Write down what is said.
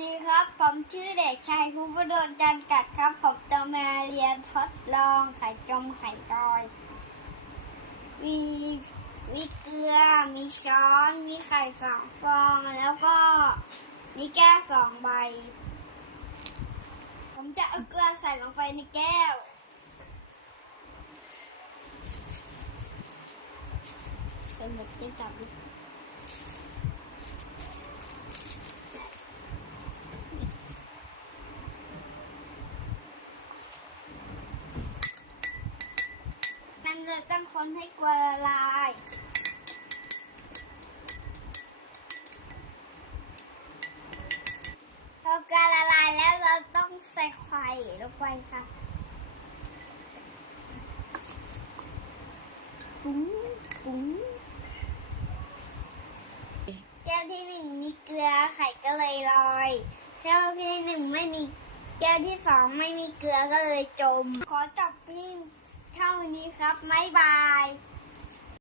ดีครับ ผมชื่อเด็กชายภูวดลจันทร์กัดครับ ผมจะมาเรียนทดลองไข่จมไข่ดอย มีมีเกลือ มีช้อน มีไข่สองฟอง แล้วก็มีแก้วสองใบ ผมจะเอาเกลือใส่ลงไปในแก้ว เป็นแบบที่จับลูก เลยต้องคนให้เกลือละลายพอเกลือละลายแล้วเราต้องใส่ไข่ลงไปค่ะปุ้งปุ้งแก้วที่หนึ่งมีเกลือไข่ก็เลยลอยแก้วที่หนึ่งไม่มีแก้วที่สองไม่มีเกลือก็เลยจม ขอจบพียง เท่านี้ครับบ๊ายบาย